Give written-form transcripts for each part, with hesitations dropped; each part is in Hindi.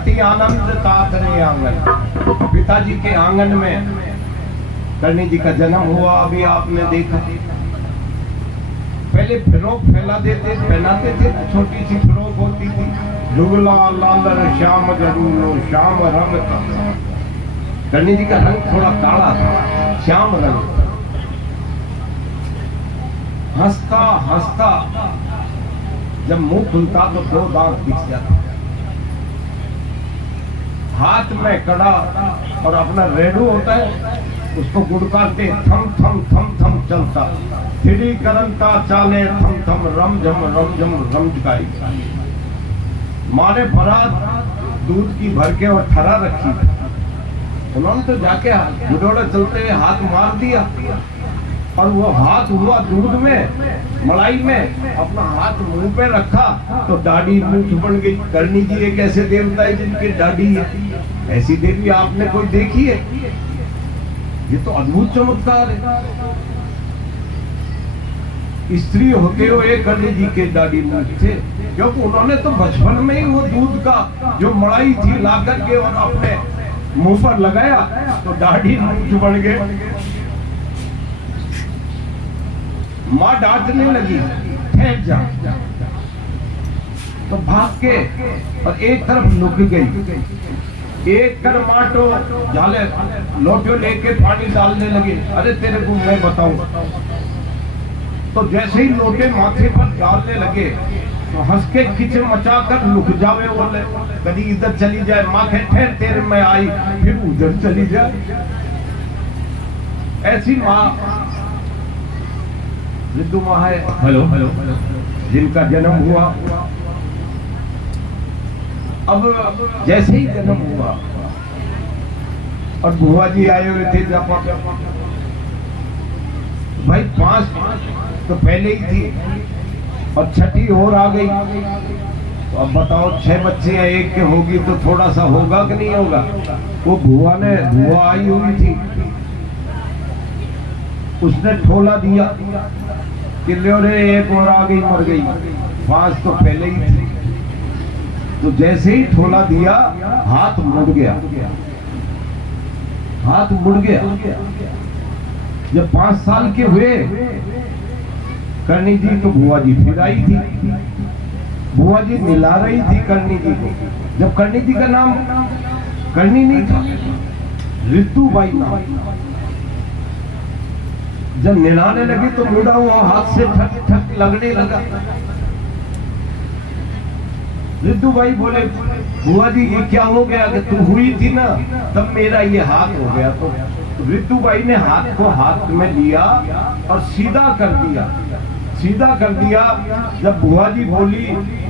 अति आनंद तातरे आंगन। पिताजी के आंगन में करणी जी का जन्म हुआ। अभी आपने देखा, पहले फ्रॉक फैला देते पहनाते थे, छोटी सी फ्रॉक होती थी, जुगला लालर श्याम जरूलो श्याम रंग था। करणी जी का रंग थोड़ा काला था, श्याम रंग। हंसता हंसता जब मुंह खुलता तो 2 दांत दिख जाते। हाथ में कड़ा और अपना रेडू होता है, उसको गुड़काते थम थम थम थम चलता। थिड़ी करंता चाले थम थम रमझम रमझकाई। माँ ने बरात दूध की भर के और ठरा रखी। उन्होंने तो जाके गुडोड़ा चलते हुए हाथ मार दिया और वो हाथ हुआ दूध में, मलाई में, अपना हाथ मुंह पे रखा तो दाढ़ी मूठ बन गई। करणी जी एक ऐसे देवता है जिनकी दाढ़ी है। ऐसी देवी आपने कोई देखी है? ये तो अद्भुत चमत्कार है। स्त्री होते हुए करणी जी के दाढ़ी मूठ थे, क्योंकि उन्होंने तो बचपन में ही वो दूध का जो मलाई थी ला करके और अपने मुंह पर लगाया तो दाढ़ी मूठ बन गए। माँ डांटने लगी, ठहर जा, तो भाग के और एक तरफ लुक गई। एक कर माटो झाले लोटो लेके पानी डालने लगे। अरे तेरे को मैं बताऊं, तो जैसे ही लोटे माथे पर डालने लगे तो हंस के खिचे मचाकर लुक जावे। बोले कभी इधर चली जाए, माँ के ठहर तेरे में आई, फिर उधर चली जाए। ऐसी माँ रिद्धु माँ है, हेलो जिनका जन्म हुआ। अब जैसे ही जन्म हुआ और बुआ जी आए हुए थे जब भाई 5 तो पहले ही थी और छठी और आ गई। तो अब बताओ 6 बच्चे हैं, एक के होगी तो थोड़ा सा होगा कि नहीं होगा। वो बुआ आई हुई थी, उसने ठोला दिया कि लो रे एक और आ गई, मर गई। 5 तो पहले ही थी। तो जैसे ही ठोला दिया हाथ मुड़ गया, हाथ मुड़ गया। जब 5 साल के हुए करणी जी तो बुआ जी फिर आई थी। बुआ जी मिला रही थी करणी जी को। जब करणी जी का नाम करणी नहीं था, रिद्धु बाई नाम। जब मिलाने लगी तो मुड़ा हुआ हाथ से ठक ठक लगने लगा। रिद्धु भाई बोले बुआ जी ये क्या हो गया कि तू हुई थी ना तब मेरा ये हाथ हो गया। तो रिद्धु भाई ने हाथ को हाथ में लिया और सीधा कर दिया, सीधा कर दिया। जब बुआ जी बोली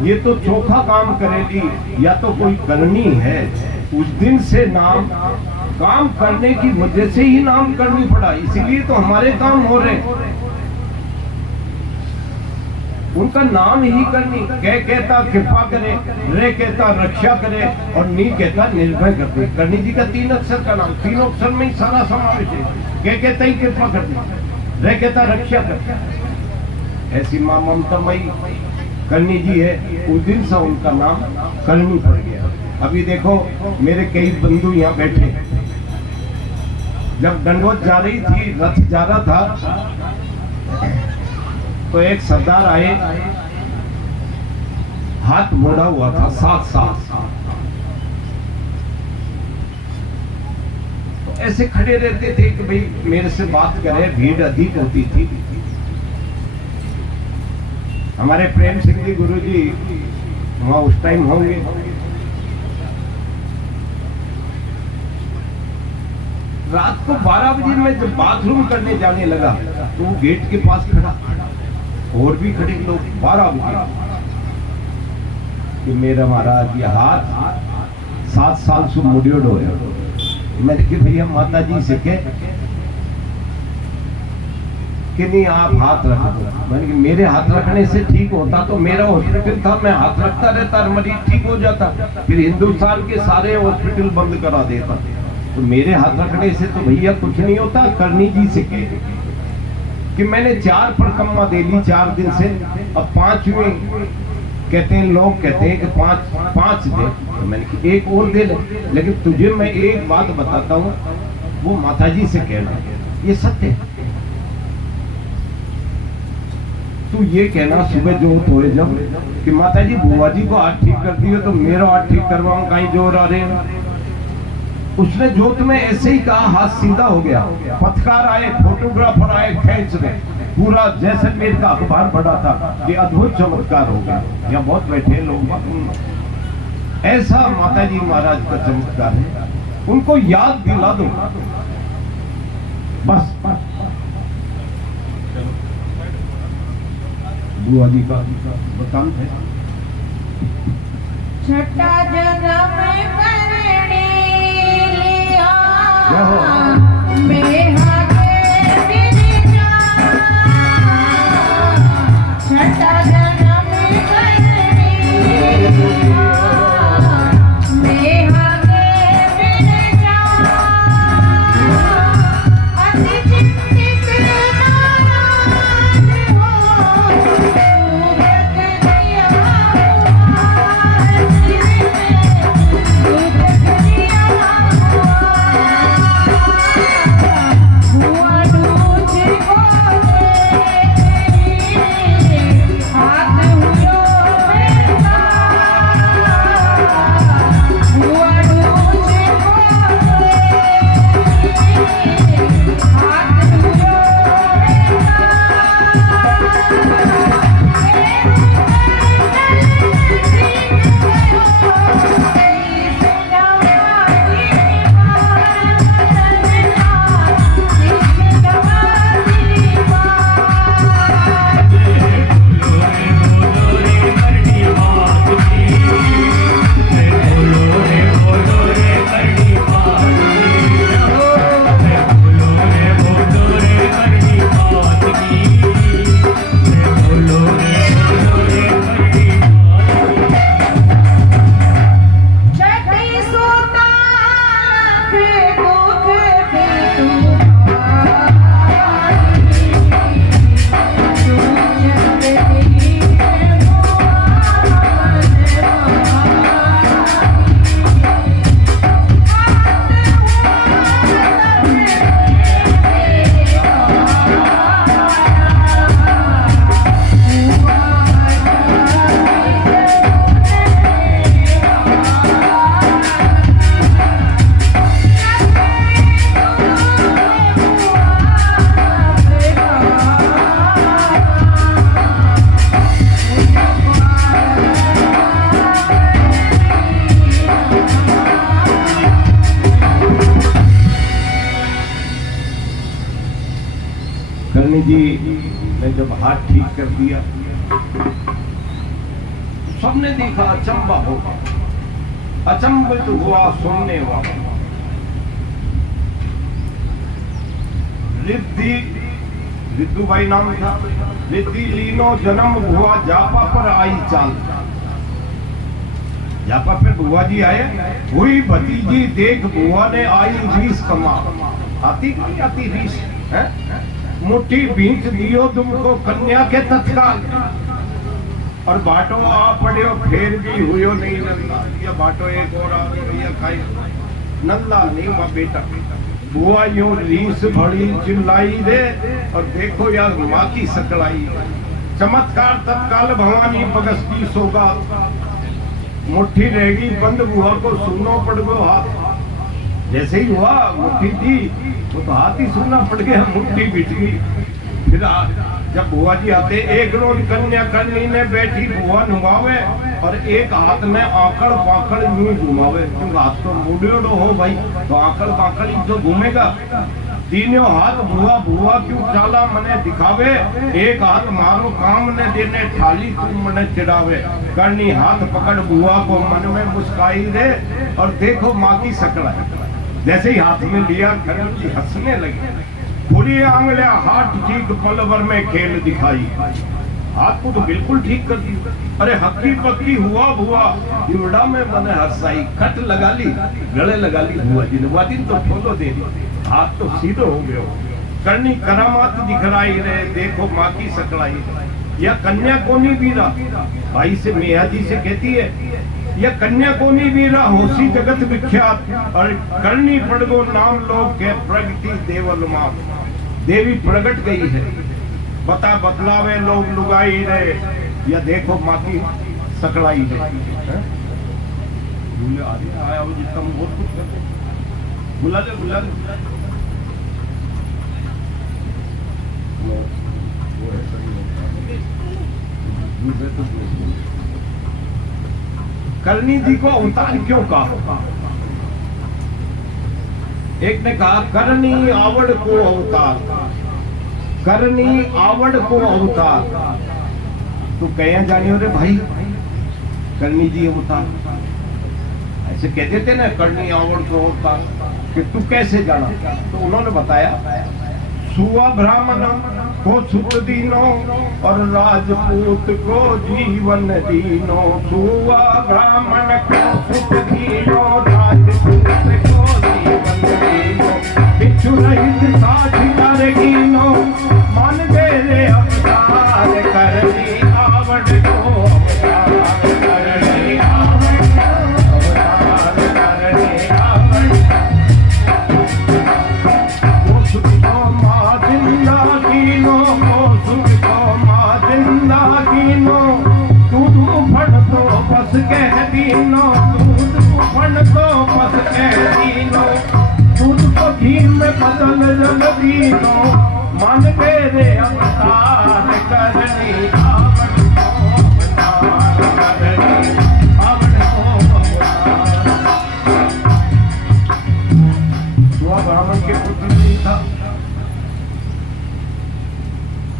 ये तो चोखा काम करेगी या तो कोई करनी है, उस दिन से नाम काम करने की वजह से ही नाम करनी पड़ा, इसीलिए तो हमारे काम हो रहे। उनका नाम ही करनी। कह कहता कृपा करे, रे कहता रक्षा करे और नी कहता निर्भय कर दे। करणी जी का 3 अक्षर का नाम, 3 अक्षर में ही सारा समावेश है। कह कहता ही कृपा कर दे, रे कहता रक्षा कर। ऐसी मां ममतामयी करणी जी है, उस दिन से उनका नाम करणी पड़ गया। अभी देखो मेरे कई बंधु यहाँ बैठे, जब दंडोत जा रही थी, रथ जा रहा था, तो एक सरदार आए, हाथ मोड़ा हुआ था 7 साल। तो ऐसे खड़े रहते थे कि भाई मेरे से बात करे, भीड़ अधिक होती थी। हमारे प्रेम सिंह जी गुरु जी वहां उस टाइम होंगे। रात को 12 बजे में जब बाथरूम करने जाने लगा तो वो गेट के पास खड़ा, और भी खड़े लोग 12 बजे कि मेरा महाराज ये हाथ 7 साल से मुड़ियोड़ हो रहा। मैंने कि भैया माता जी से कह कि नहीं आप हाथ रख दो। मैंने कि मेरे हाथ रखने से ठीक होता तो मेरा हॉस्पिटल था, मैं हाथ रखता रहता, मरीज ठीक हो जाता, फिर हिंदुस्तान के सारे हॉस्पिटल बंद करा देता। तो मेरे हाथ रखने से तो भैया कुछ नहीं होता। करणी जी से कह कि मैंने 4 परिक्रमा दे ली 4 दिन से, अब 5वीं कहते हैं लोग कहते हैं कि पांच दे, तो मैंने कहा एक और दे ले, लेकिन तुझे मैं एक बात बताता हूँ, वो माताजी से कहना, ये सत्य है। तू ये कहना सुबह जोत होए जब कि माताजी बुआ जी को हाथ ठीक कर दिए तो मेरा हाथ ठीक करवाऊं, कहीं जोर आ रहे हैं। उसने जोत में ऐसे ही कहा, हाथ सीधा हो गया। पत्रकार आए, फोटोग्राफर आए, खींच रहे, पूरा जैसलमेर का अखबार पड़ा था कि अद्भुत चमत्कार हो गया। यहाँ बहुत बैठे लोग, ऐसा माताजी महाराज का चमत्कार है, उनको याद दिला दो बस। बुआ जी का बतान है, छठा जन्म करने लिया मैं छठा जन्म करने लिया मैं अति चिंतित नाराज करणी जी ने जब हाथ ठीक कर दिया, सबने देखा, अचंबा हो गया, अचंभित हुआ सुनने वाला। रिद्धि, रिद्धू भाई नाम था, रिद्धि लीनो जन्म हुआ जापा पर आई चाल। जापा पे बुआ जी आए, हुई भतीजी देख बुआ ने आई रीस कमा। आती नहीं आती रीस है? मुट्ठी बीच दियो तुमको कन्या के तत्काल, और बाटो आ पड़ियो फिर भी हुयो नहीं नल्ला। या बाटो एक और आ गया खाई नल्ला नहीं हुआ बेटा। बुआ यूं रीस भड़ी चिल्लाई दे, और देखो यार माँ की सकलाई। चमत्कार तत्काल भवानी बगसती सोगा, मुट्ठी रहेगी बंद बुआ को सुनो पड़ गो हाथ। जैसे ही हुआ मुट्ठी दी, वो तो हाथ ही सुनना पड़ गया, मुट्ठी बिछ गई। फिर जब बुआ जी आते, एक रोज कन्या करनी ने बैठी बुआ नुगावे, और एक हाथ में आकड़ पाकड़ यूं घुमावे। क्योंकि हाथ तो मुड़ियों हो भाई, तो आकड़ पाकड़ ही तो घूमेगा। तीनों हाथ बुआ बुआ क्यों चाला मने दिखावे, एक हाथ मारो काम ने देने थाली तुम मने चिढ़ावे। करनी हाथ पकड़ बुआ को मन में मुस्काई दे, और देखो माँ की सकड़ा। जैसे ही हाथ में लिया करनी जी हंसने लगी, पूरी आंगलियां हाथ ठीक पल भर में खेल दिखाई। हाथ को तो बिल्कुल ठीक कर दी। अरे हक्की पक्की हुआ बुआ, युड़ा में मने हंसाई। खट लगा ली, गले लगा ली बुआ जी ने। बुआ जी तो ठोलो दे दी, हाथ तो सीधे हो गए। करनी करामात दिखलाई रहे, देखो माँ की सकलाई। या कन्या कोनी वीरा, भाई से मियाँ जी से कहती है, या कन्या कोनी वीरा होसी जगत विख्यात, और करनी पड़गो नाम लोग के प्रगति देवल माँ। देवी प्रगट गई है, बता बतलावे लोग लुगाई रहे, या देखो माँ की सकलाई रहे। आया वो जितना बहुत कुछ करते, बुला ले। करनी जी को अवतार क्यों कहा? एक ने कहा करनी आवड़ को अवतार, करनी आवड़ को अवतार। तो कहे जाने रे भाई करनी जी अवतार, ऐसे कहते थे ना करनी आवड़ को अवतार, कि तू कैसे जाना? तो उन्होंने बताया सुआ ब्राह्मण को सुख दीनो और राजपूत को जीवन दीनो। सुआ ब्राह्मण को सुख दीनो, राजपूत को जीवन दीनो। बिच्छू रहित साथी कर कीनो, मन गए रे अवतार। करनी आवड़ को अवतार, करनी आवड़ को अवतार, करनी आवड़ को सुख को माँ जिंदा कीनो, को सुख को माँ जिंदा कीनो। दूध उफड़ तो बस कह दीनो, दूध उफड़ तो बस कह दीनो। दूध को घी में बदल जल दीनो, मन मेरे अवतार। करनी आवड़ को अवतार, करनी आवड़ को अवतार। सुआ ब्राह्मण के पुत्र नहीं था,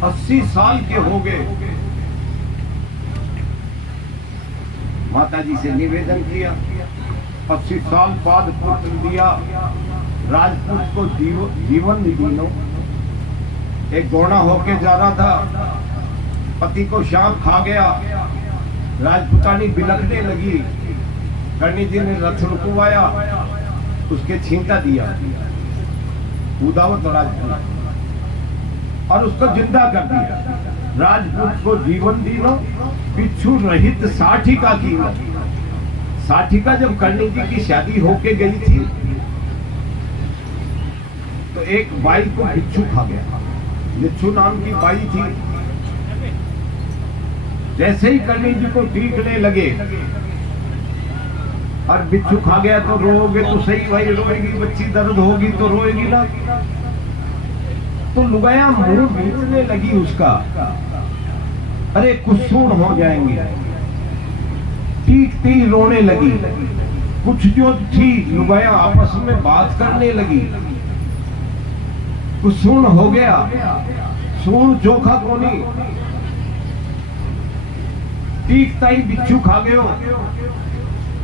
80 साल के हो गए। माता जी से निवेदन किया, 80 साल बाद पुत्र दिया, राजपूत को जीवन दीनो। एक घोड़ा होके जा रहा था, पति को शाम खा गया, राजपूतानी बिलखने लगी। करनी जी ने रथ रुकवाया, उसके छींटा दिया उदावत राजपूत, और उसको जिंदा कर दिया। राजपूत को जीवन दीनो, बिच्छू रहित साठिका कीनो। साठिका जब करनी जी की शादी होके गई थी, तो एक बाई को बिच्छू खा गया। बिच्छू नाम की बाई थी। जैसे ही करनी जी को टीकने लगे, और बिच्छू खा गया तो रोओगे तो सही भाई, रोएगी बच्ची, दर्द होगी तो रोएगी ना। तो लुगाया मुंह बीचने लगी उसका, अरे कुसून हो जाएंगे। टीकती रोने लगी। कुछ जो थी लुगाया आपस में बात करने लगी। कुसून हो गया, सून चोखा कोनी। टीकता ही बिच्छू खा गयो,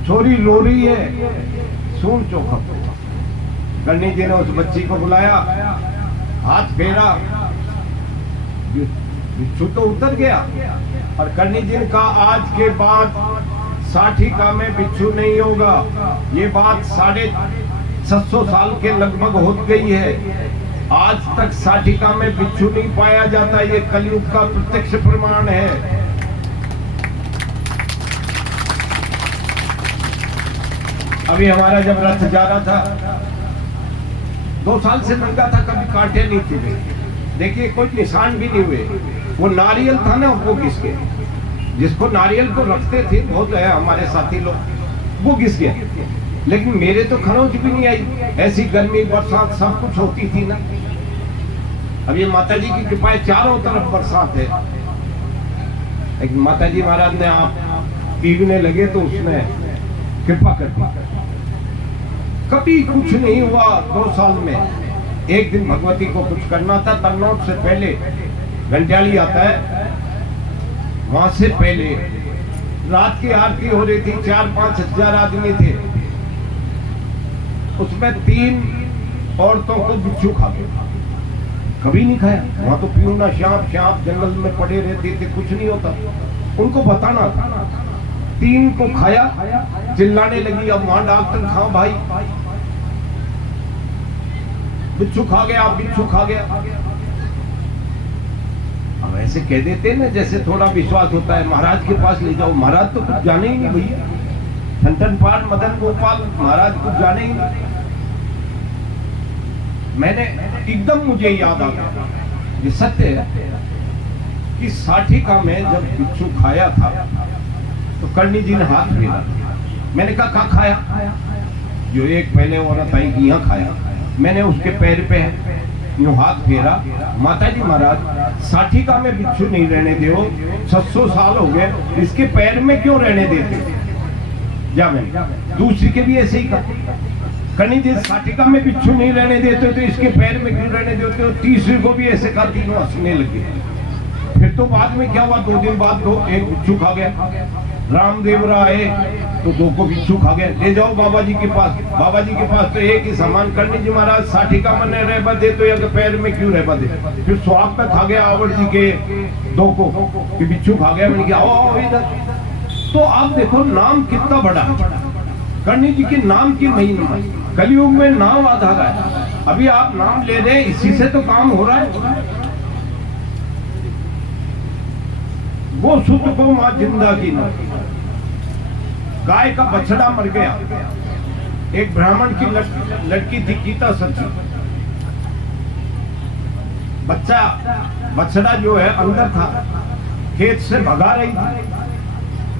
छोरी रो रही है, सून चोखा। करनी जी ने उस बच्ची को बुलाया, हाथ फेरा, बिच्छू तो उतर गया। और करनी जी ने कहा आज के बाद साठिका में बिच्छू नहीं होगा। ये बात 750 साल के लगभग हो गई है। आज तक साठिका में बिच्छू नहीं पाया जाता, ये कलयुग का प्रत्यक्ष प्रमाण है। अभी हमारा जब रथ जा रहा था, 2 साल से नंगा था, कभी कांटे नहीं थे। देखिए कोई निशान भी नहीं हुए। वो नारियल था ना, वो घिस गया। जिसको नारियल को रखते थे, बहुत है हमारे साथी लोग, वो घिस गया। लेकिन मेरे तो खरोंच भी नहीं आई। ऐसी गर्मी बरसात सब कुछ होती थी ना। अब ये माता जी की कृपा है, चारों तरफ बरसात है। लेकिन माता जी महाराज ने आप पीगने लगे तो उसने कृपा कर दी। कभी कुछ नहीं हुआ 2 साल में। एक दिन भगवती को कुछ करना था, तन्नौट से पहले घंटाली आता है, वहां से पहले रात की आरती हो रही थी। 4-5 हजार आदमी थे, उसमें 3 औरतों को बिच्छू खा गया। कभी नहीं खाया, वहां तो पीऊना शाप जंगल में पड़े रहते थे, कुछ नहीं होता। उनको बताना था। 3 को खाया, चिल्लाने लगी, अब वहां डॉक्टर खाओ भाई। बिच्छू खा गया, बिच्छू खा गया। अब ऐसे कह देते ना जैसे थोड़ा विश्वास होता है, महाराज के पास ले जाओ। महाराज तो कुछ जाने ही नहीं भैया, ठन पाल मदन गोपाल महाराज कुछ जाने ही नहीं। मैंने एकदम मुझे याद आ गया, ये सत्य है कि साठिका में जब बिच्छू खाया था तो कर्णी जी ने हाथ फेरा। मैंने कहा कहाँ खाया? जो एक पहले औरत आई कि यहाँ खाया। मैंने उसके पैर पे यूं हाथ फेरा। माता जी महाराज साठिका में बिच्छू नहीं रहने दो, 600 साल हो गए, इसके पैर में क्यों रहने देते? जा मैंने दूसरी के भी ऐसे ही कहा, कहीं जी साठिका में बिच्छू नहीं रहने देते तो इसके पैर में क्यों रहने देते हो? तीसरी को भी ऐसे कहा, तीनों हंसने लगे। फिर तो बाद में क्या हुआ, 2 दिन बाद तो एक बिच्छू खा गया। रामदेव आए तो 2 को बिच्छू खा गए। ले जाओ बाबा जी के पास। बाबा जी के पास तो एक ही सामान, करनी जी महाराज साठिका में न रह दे तो या पैर में क्यों रह दे? फिर स्वाग पे खा गया आवर जी के 2 को कि बिच्छू खा गया। मैंने कहा आओ इधर। तो आप देखो नाम कितना बड़ा, करनी जी के नाम की महिमा। कलयुग में नाम आधार है। अभी आप नाम ले रहे, इसी से तो काम हो रहा है। वो सुत को मां जिंदा की न, गाय का बछड़ा मर गया। एक ब्राह्मण की लड़की थी गीता सची, बछड़ा जो है अंदर था, खेत से भगा रही थी।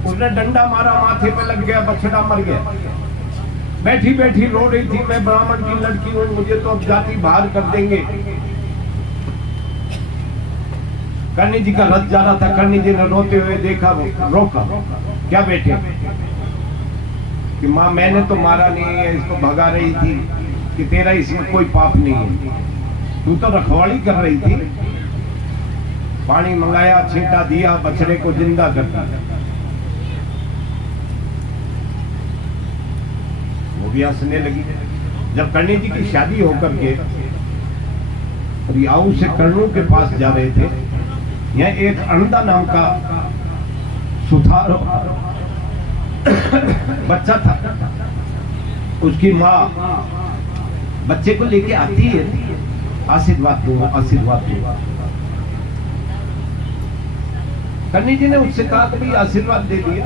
उसने डंडा मारा, माथे पे लग गया, बछड़ा मर गया। बैठी बैठी रो रही थी, मैं ब्राह्मण की लड़की हूं, मुझे तो अब जाति बाहर कर देंगे। करनी जी का रथ जा रहा था, करनी जी ने रोते हुए देखा, रोका। क्या बेटे? कि माँ मैंने तो मारा नहीं है, इसको भगा रही थी, कि तेरा इसमें कोई पाप नहीं है, तू तो रखवाली कर रही थी। पानी मंगाया, छींटा दिया, बछड़े को जिंदा कर दिया। वो भी हंसने लगी। जब करनी जी की शादी होकर के रियाऊ से कर्णों के पास जा रहे थे, यह एक अंधा नाम का सुथार बच्चा था। उसकी माँ बच्चे को लेके आती है, आशीर्वाद दो, आशीर्वाद दो। करनी जी ने उससे कहा कि भाई आशीर्वाद दे दिया।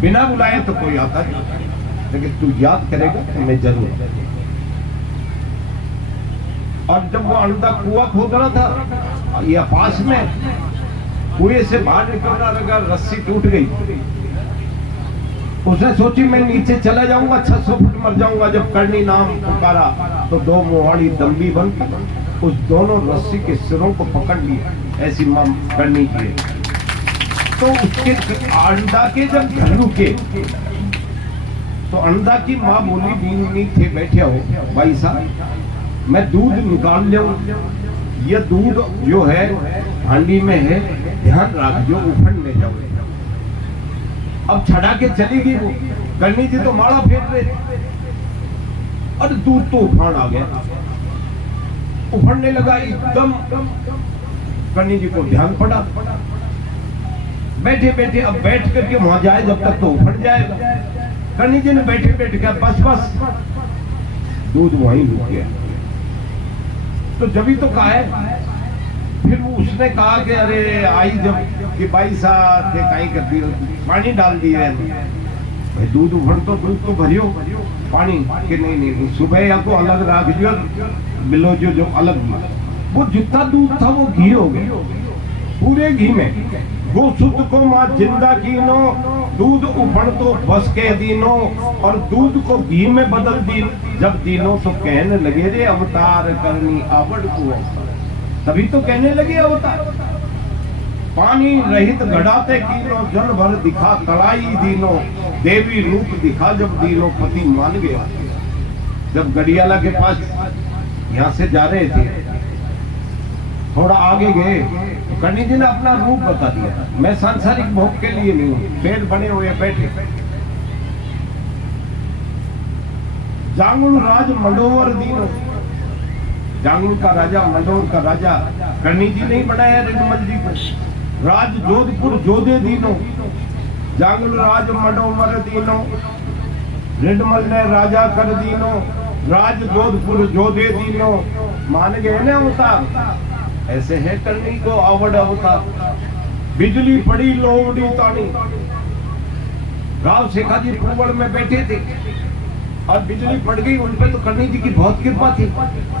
बिना बुलाए तो कोई आता नहीं, लेकिन तू याद करेगा तो मैं जरूर। और जब वो अंधा कुआं खोद रहा था, या पास में कुएं से बाहर निकलना लगा, रस्सी टूट गई। उसने सोची मैं नीचे चला जाऊंगा, 600 फुट मर जाऊंगा। जब करनी नाम पुकारा तो 2 मोहाड़ी दम्बी बन उस दोनों रस्सी के सिरों को पकड़ लिया। ऐसी मां करनी की। तो उसके अंधा के जब घर रुके तो अंधा की माँ बोली, बीवी थे बैठे हो भाई साहब, मैं दूध निकाल लूं, ये दूध जो है हांडी में है, ध्यान रख जो उफन ले जाओ। अब छड़ा के चली गई वो। करनी जी तो माड़ा फेर रहे थे, और दूध तो उफान आ गया, उफड़ने लगा एकदम। करनी जी को ध्यान पड़ा, बैठे बैठे अब बैठ करके वहां जाए जब तक तो उफड़ जाएगा। करनी जी ने बैठे बैठे कहा बस बस, दूध वहीं रुक गया। तो जब ही तो कहा है, फिर वो उसने कहा कि अरे आई जब कि भाई साहब थे कहीं करती हो, पानी डाल दिया भाई, दूध उभर दूध तो भरियो पानी के नहीं सुबह या को अलग रख दियो, बिलो जो अलग। वो जितना दूध था वो घी हो गया, पूरे घी में। गो शुद्ध को माँ जिंदा कीनो, दूध उफड़ तो बस के दीनो, और दूध को घी में बदल दी जब दीनो। तो कहने लगे रे अवतार करनी आवड़ को, तभी तो कहने लगे अवतार। पानी रहित घड़ाते कीनो, जल भर दिखा कड़ाई दीनो, देवी रूप दिखा जब दीनो, पति मान गया। जब गड़ियाला के पास यहाँ से जा रहे थे, थोड़ा आगे गए, करनी जी ने अपना रूप बता दिया, मैं सांसारिक भोग के लिए नहीं हूं, पेड़ बने हुए बैठे। जांगुल राज मंडोवर दीनो, जांगुल का राजा, मंडोर का राजा करनी जी नहीं बनाया रिडमल जी को। राज जोधपुर जोधे दीनो, जांगुल राज मंडोवर दीनो, रिडमल ने राजा कर दीनो। राज जोधपुर जो दे दीनो मान गए ना अवतार। ऐसे है करनी को आवड़ अवतार। बिजली पड़ी लोवड़ी तानी। गांव शेखा जी कुंवड़ में बैठे थे और बिजली पड़ गई। उन पे तो करनी जी की बहुत कृपा थी।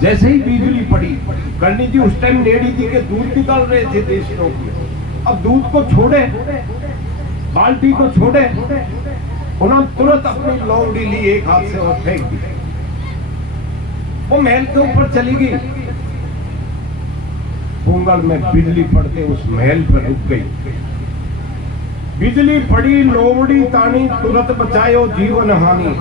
जैसे ही बिजली पड़ी, करनी जी उस टाइम नेड़ी जी के दूध निकाल रहे थे देशों की। अब दूध को छोड़े, बाल्टी को छोड़े, उन्होंने तुरंत अपनी लोवड़ी ली, एक हाथ से और फेंक दी। वो महल के ऊपर चली गई। पोंगल में बिजली पड़ते उस महल पर रुक गई। बिजली पड़ी लोवड़ी तानी, तुरंत बचायो जीवन हानि।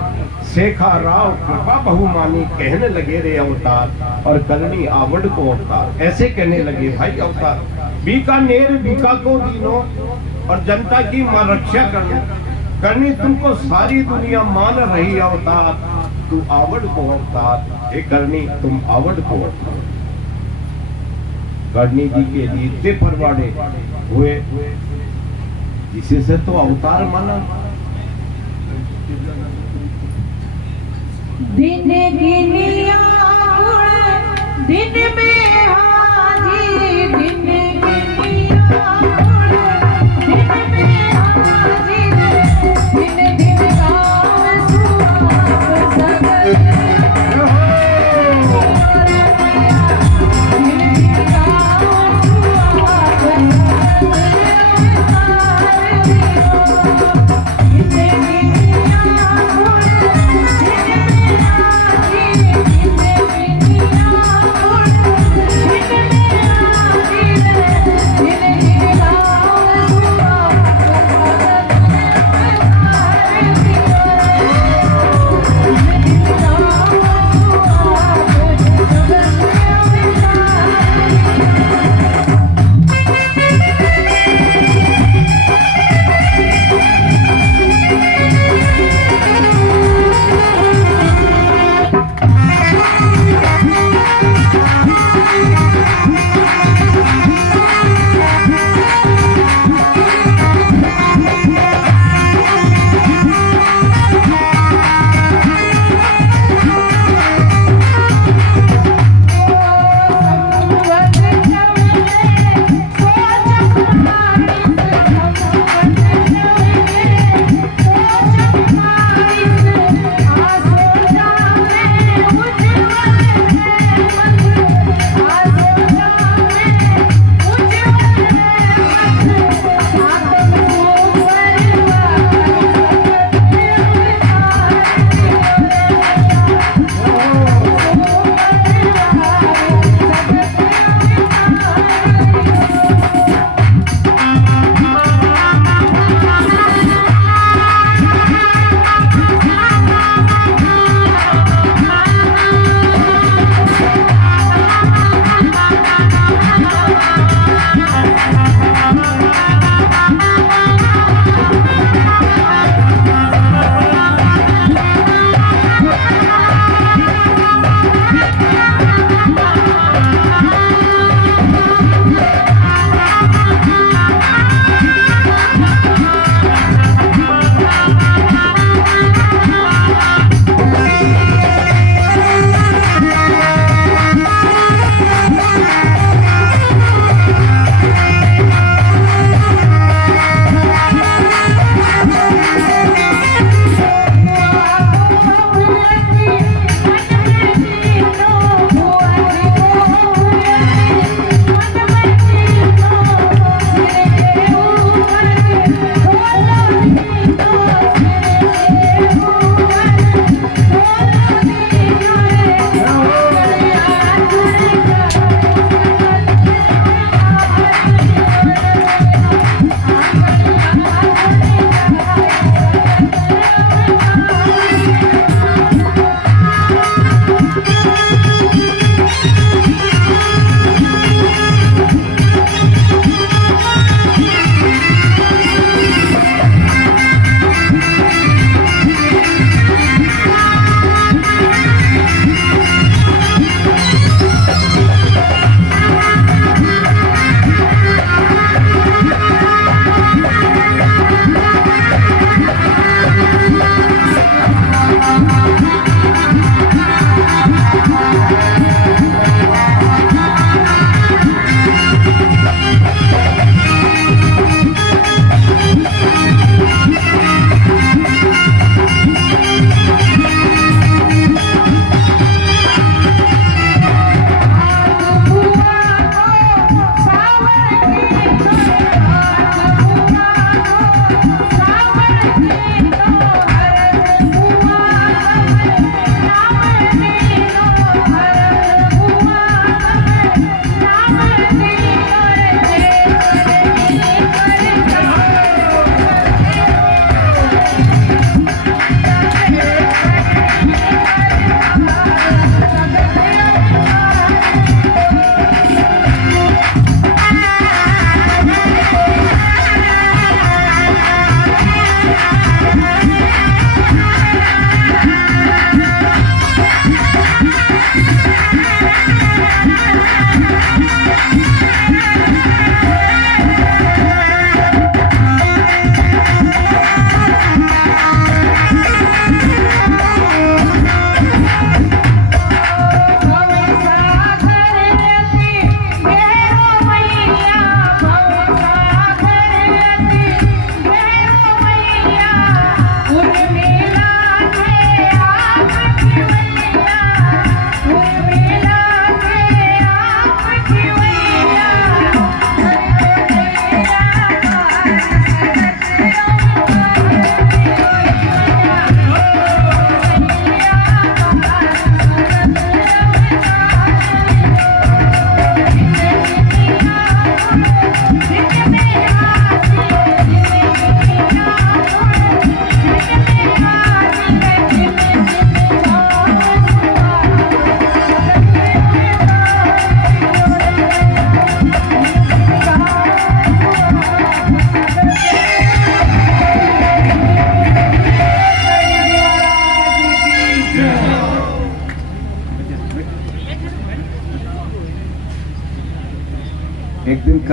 शेखा राव कृपा बहुमानी, कहने लगे रे अवतार और करनी आवड़ को अवतार। ऐसे कहने लगे भाई अवतार, बीकानेर बीका को दीनो और जनता की मां रक्षा करनी तुमको सारी दुनिया मान रही अवतार। तू आवड़ को अवतार, हे करनी तुम आवड़ को अवतार। करनी जी के लिए इतने परवाड़े हुए, इसी से तो अवतार माना। दिन गिनिया दिन में हाजी, दिन गिनिया दिन में हाजी, दिन दिन गाँव सुहाग सगर। दिन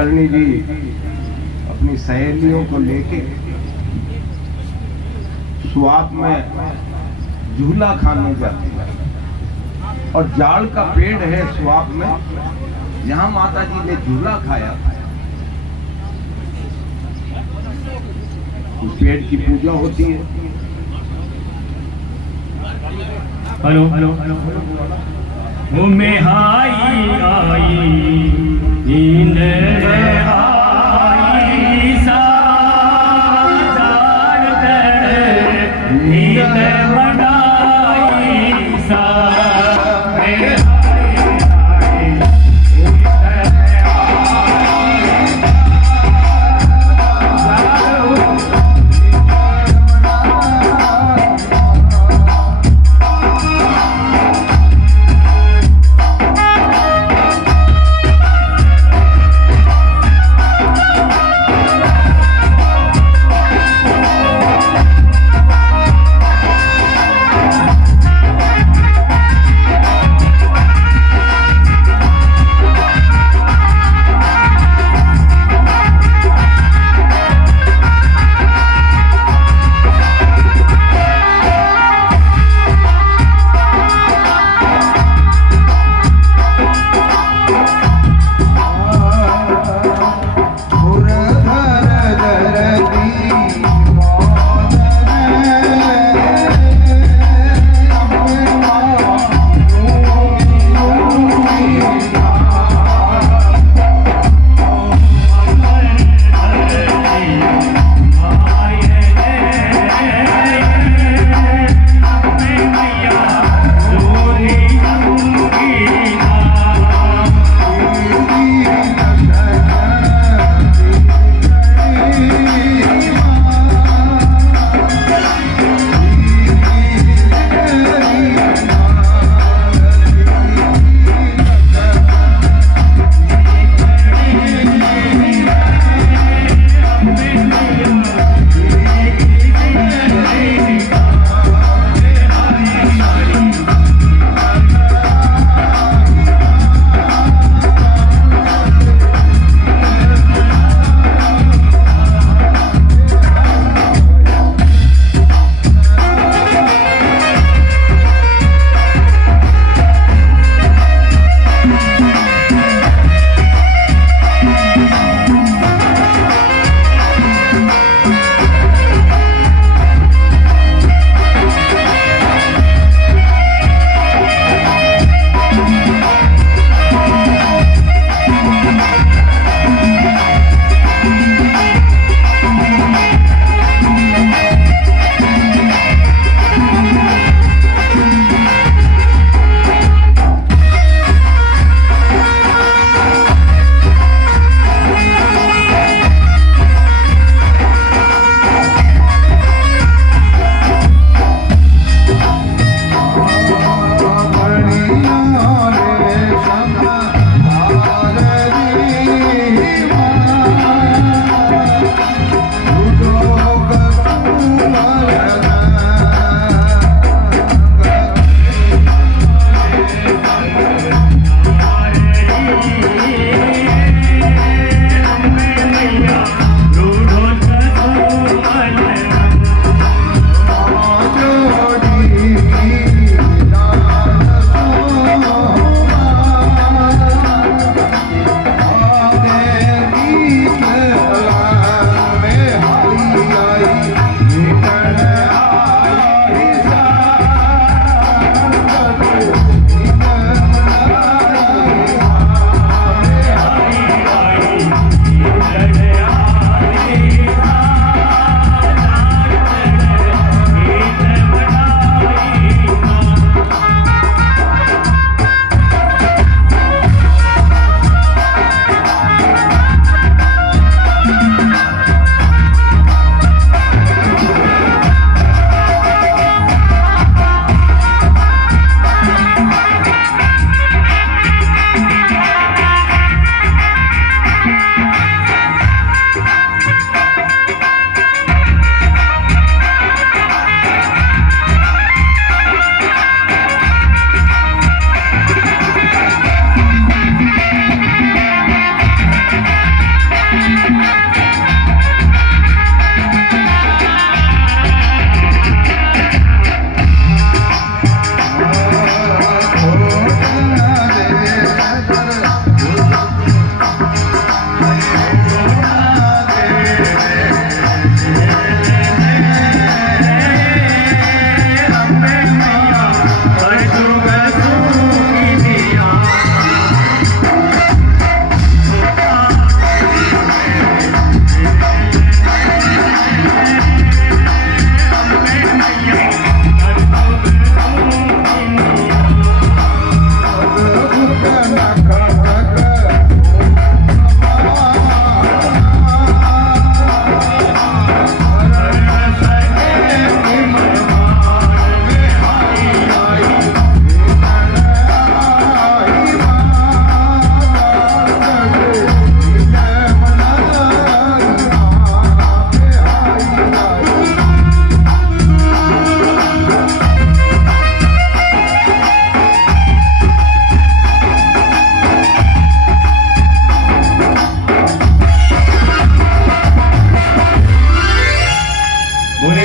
मणिकर्णी जी अपनी सहेलियों को लेके स्वाद में झूला खाने जाती है और जाड़ का पेड़ है स्वाद में, जहां माता जी ने झूला खाया उस पेड़ की पूजा होती है। हेलो हेलो हेलो में आई आई नींद आई सा नींद बनाई सा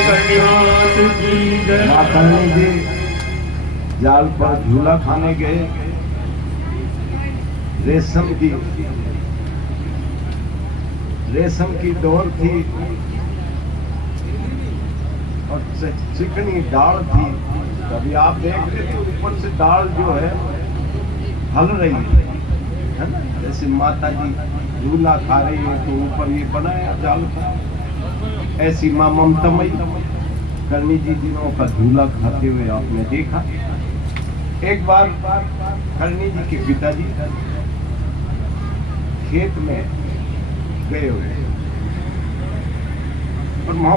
कन्यात की जय। माँ करणी जी जाल पर झूला खाने गए, रेशम की डोर थी और चिकनी डाल थी। कभी आप देखते तो ऊपर से डाल जो है हल रही है ना, जैसे माता जी झूला खा रही है तो ऊपर ये बनाया जाल का। ऐसी माँ ममतामयी करणी जी दिनों का झूला खाते हुए आपने देखा। एक बार करणी जी के पिताजी खेत में गए हुए और